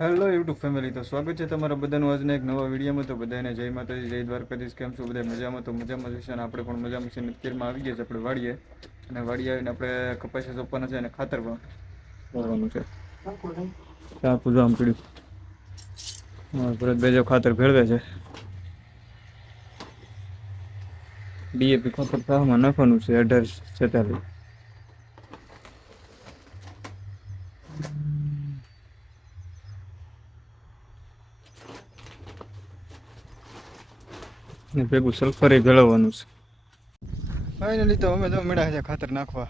Hello YouTube family, તો સ્વાગત છે તમારા બધાનું આજના એક નવા વિડીયોમાં. તો બધાને જય માતાજી, જય દ્વારકાધીશ. કેમ છો બધા? મજામાં? તો મજામાં જશે ને આપણે પણ મજામાં છે. અત્યારમાં આવી ગયા છે આપણે વાડીએ, અને વાડીએ આવીને આપણે કપાસી સોંપવાના છે અને ખાતર પણ કરવાનું છે. પૂજા આમ પીડ્યું ભરત બેજો ખાતર ભેળવે છે. ડીએપી ખાતર માં નાખવાનું છે 18-46. ભેગું સલ્ફર એ ભેળવવાનું છે. ફાઇનલી તો અમે તો મેળા છે ખાતર નાખવા.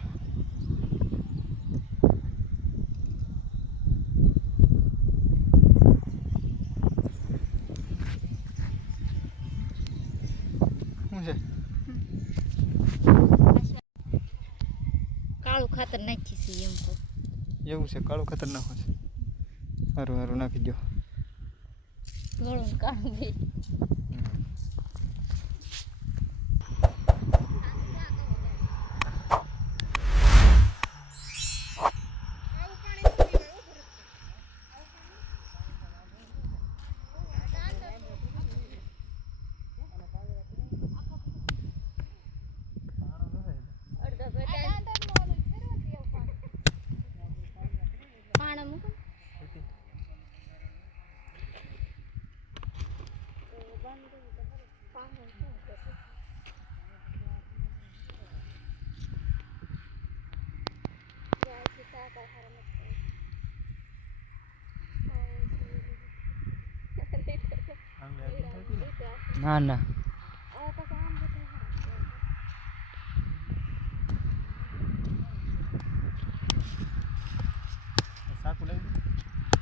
શું છે? કાળું ખાતર નાખી છે એમ તો. એવું છે? કાળું ખાતર નાખો છે? સારું સારું, નાખી દો. ગળું કાળું બે. ના ના,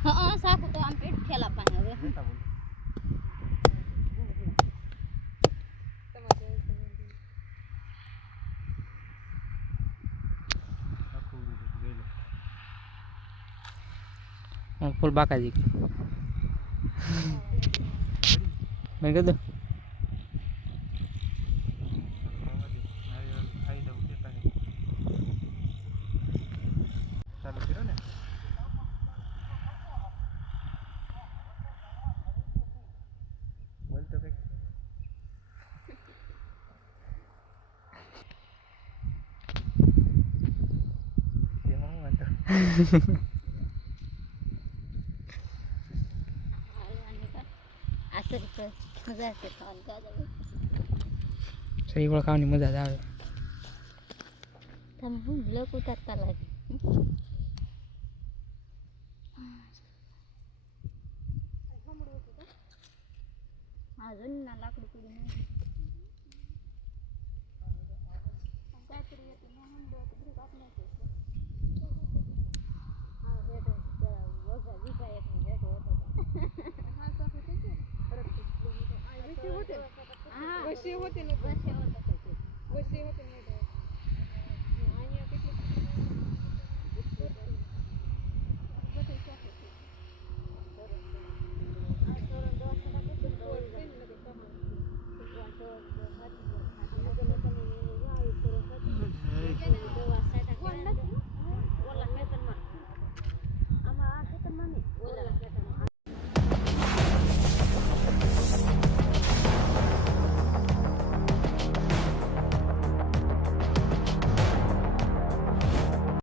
હા સાકું તો આમ પેટ થેલા પાણી હવે ફૂલ બાકાજી મેં કીધું ચાલુ કર્યો ને? બોલ તો કઈ. તેમાં હું વાંધો? શરીર ખાવાની મજા જ આવે. તમે હું બ્લોક ઉતારતા લાગે. હા જોઈને ના લાકડું પડી નહીં.